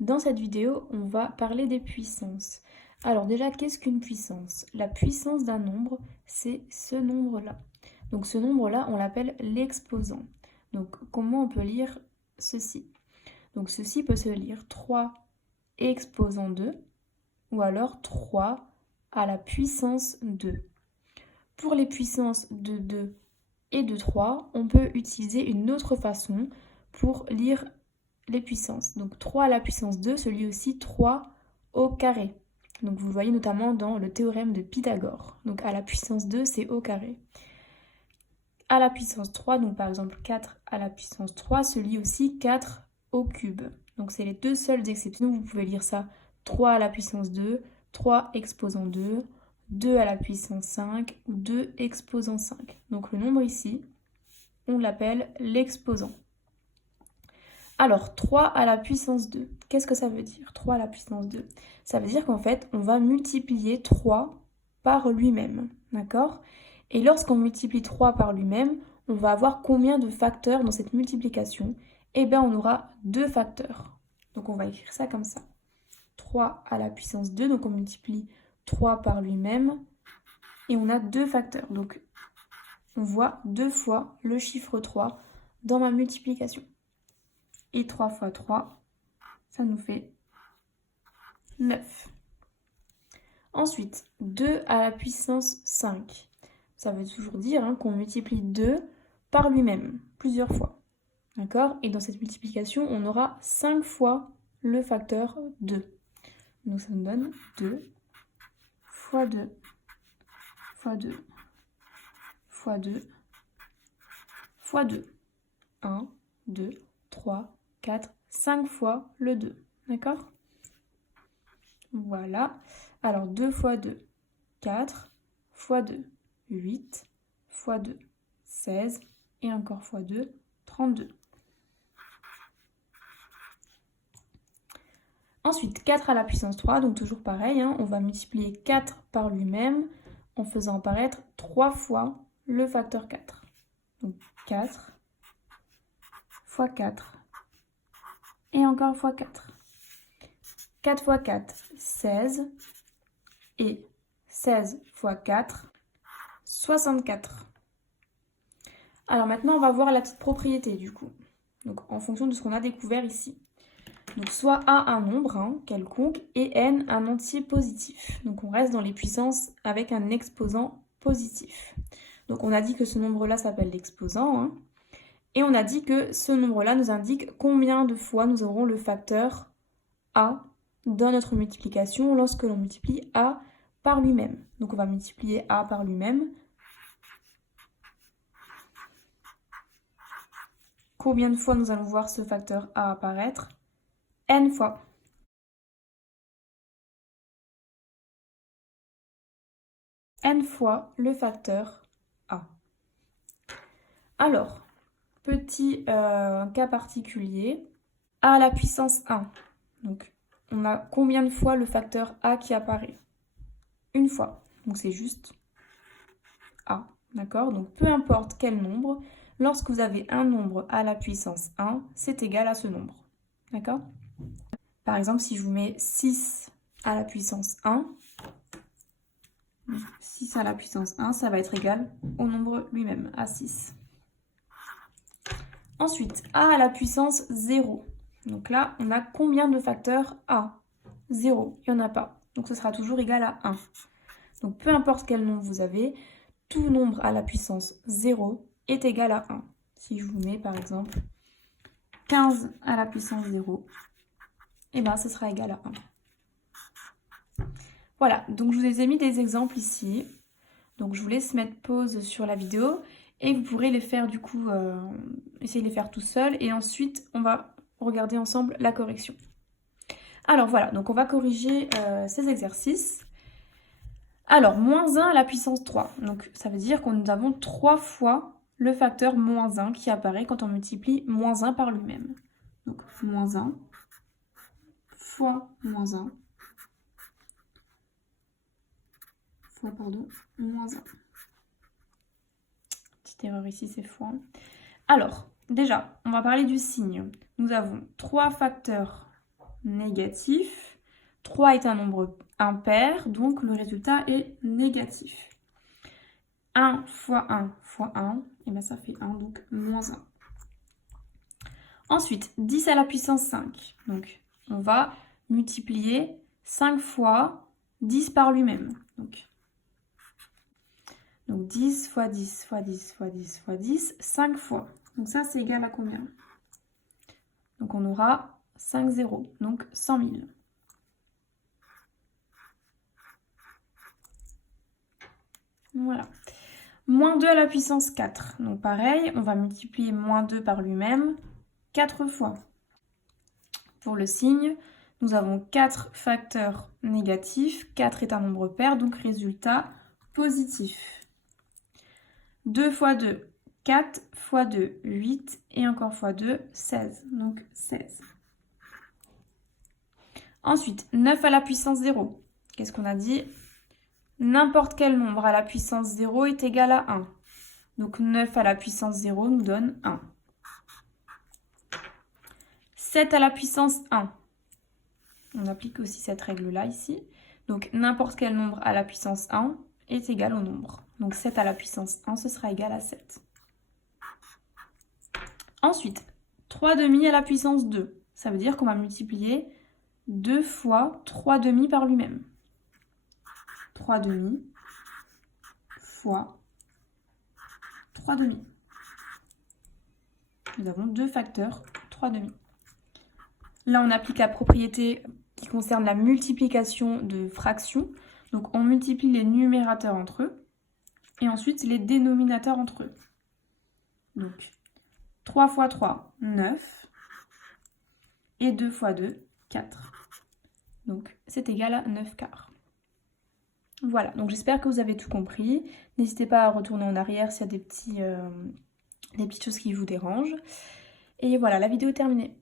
Dans cette vidéo, on va parler des puissances. Alors déjà, qu'est-ce qu'une puissance? La puissance d'un nombre, c'est ce nombre-là. Donc ce nombre-là, on l'appelle l'exposant. Donc comment on peut lire ceci? Donc ceci peut se lire 3 exposant 2 ou alors 3 à la puissance 2. Pour les puissances de 2 et de 3, on peut utiliser une autre façon pour lire les puissances. Donc 3 à la puissance 2 se lit aussi 3 au carré. Donc vous le voyez notamment dans le théorème de Pythagore. Donc à la puissance 2, c'est au carré. À la puissance 3, donc par exemple 4 à la puissance 3 se lit aussi 4 au cube. Donc c'est les deux seules exceptions. Vous pouvez lire ça 3 à la puissance 2, 3 exposant 2, 2 à la puissance 5 ou 2 exposant 5. Donc le nombre ici, on l'appelle l'exposant. Alors, 3 à la puissance 2, qu'est-ce que ça veut dire 3 à la puissance 2? Ça veut dire qu'en fait, on va multiplier 3 par lui-même, d'accord? Et lorsqu'on multiplie 3 par lui-même, on va avoir combien de facteurs dans cette multiplication? Eh bien, on aura 2 facteurs. Donc, on va écrire ça comme ça. 3 à la puissance 2, donc on multiplie 3 par lui-même, et on a 2 facteurs. Donc, on voit 2 fois le chiffre 3 dans ma multiplication. Et 3 fois 3, ça nous fait 9. Ensuite, 2 à la puissance 5. Ça veut toujours dire qu'on multiplie 2 par lui-même, plusieurs fois. D'accord? Et dans cette multiplication, on aura 5 fois le facteur 2. Donc ça nous donne 2 fois 2 fois 2 fois 2 fois 2. 1, 2, 3, 4, 5 fois le 2. D'accord? Voilà. Alors 2 fois 2, 4 fois 2, 8 fois 2, 16 et encore fois 2, 32. Ensuite, 4 à la puissance 3, donc toujours pareil, on va multiplier 4 par lui-même en faisant apparaître 3 fois le facteur 4. Donc 4 fois 4 et encore fois 4. 4 fois 4, 16 et 16 fois 4, 64. Alors maintenant, on va voir la petite propriété du coup. Donc en fonction de ce qu'on a découvert ici. Donc soit A un nombre quelconque et N un entier positif. Donc on reste dans les puissances avec un exposant positif. Donc on a dit que ce nombre-là s'appelle l'exposant. Et on a dit que ce nombre-là nous indique combien de fois nous aurons le facteur A dans notre multiplication lorsque l'on multiplie A par lui-même. Donc on va multiplier A par lui-même. Combien de fois nous allons voir ce facteur A apparaître? N fois. N fois le facteur A. Alors, petit cas particulier, A à la puissance 1. Donc, on a combien de fois le facteur A qui apparaît? Une fois. Donc, c'est juste A. D'accord? Donc, peu importe quel nombre, lorsque vous avez un nombre à la puissance 1, c'est égal à ce nombre. D'accord? Par exemple, si je vous mets 6 à la puissance 1, 6 à la puissance 1, ça va être égal au nombre lui-même, à 6. Ensuite, A à la puissance 0. Donc là, on a combien de facteurs A? 0, il n'y en a pas. Donc ce sera toujours égal à 1. Donc peu importe quel nombre vous avez, tout nombre à la puissance 0 est égal à 1. Si je vous mets par exemple 15 à la puissance 0, eh bien ce sera égal à 1. Voilà, donc je vous ai mis des exemples ici. Donc je vous laisse mettre pause sur la vidéo et vous pourrez les faire du coup, essayer de les faire tout seul et ensuite on va regarder ensemble la correction. Alors voilà, donc on va corriger ces exercices. Alors, moins 1 à la puissance 3. Donc ça veut dire que nous avons 3 fois le facteur moins 1 qui apparaît quand on multiplie moins 1 par lui-même. Donc moins 1 fois moins 1 fois, moins 1. Petite erreur ici, c'est fois. Alors, déjà, on va parler du signe. Nous avons 3 facteurs négatif. 3 est un nombre impair, donc le résultat est négatif. 1 fois 1 fois 1, et bien ça fait 1, donc moins 1. Ensuite, 10 à la puissance 5. Donc, on va multiplier 5 fois 10 par lui-même. Donc 10 fois 10 fois 10 fois 10 fois 10, 5 fois. Donc ça, c'est égal à combien? Donc on aura 5 zéros, donc 100 000. Voilà. Moins 2 à la puissance 4. Donc pareil, on va multiplier moins 2 par lui-même 4 fois. Pour le signe, nous avons 4 facteurs négatifs. 4 est un nombre pair, donc résultat positif. 2 fois 2, 4 fois 2, 8. Et encore fois 2, 16. Donc 16. Ensuite, 9 à la puissance 0. Qu'est-ce qu'on a dit? N'importe quel nombre à la puissance 0 est égal à 1. Donc 9 à la puissance 0 nous donne 1. 7 à la puissance 1. On applique aussi cette règle-là ici. Donc n'importe quel nombre à la puissance 1 est égal au nombre. Donc 7 à la puissance 1, ce sera égal à 7. Ensuite, 3 demi à la puissance 2. Ça veut dire qu'on va multiplier 2 fois 3 demi par lui-même. 3 demi fois 3 demi. Nous avons deux facteurs, 3 demi. Là, on applique la propriété qui concerne la multiplication de fractions. Donc, on multiplie les numérateurs entre eux et ensuite les dénominateurs entre eux. Donc, 3 fois 3, 9 et 2 fois 2, 4. Donc, c'est égal à 9 quarts. Voilà, donc j'espère que vous avez tout compris. N'hésitez pas à retourner en arrière s'il y a des petites choses qui vous dérangent. Et voilà, la vidéo est terminée.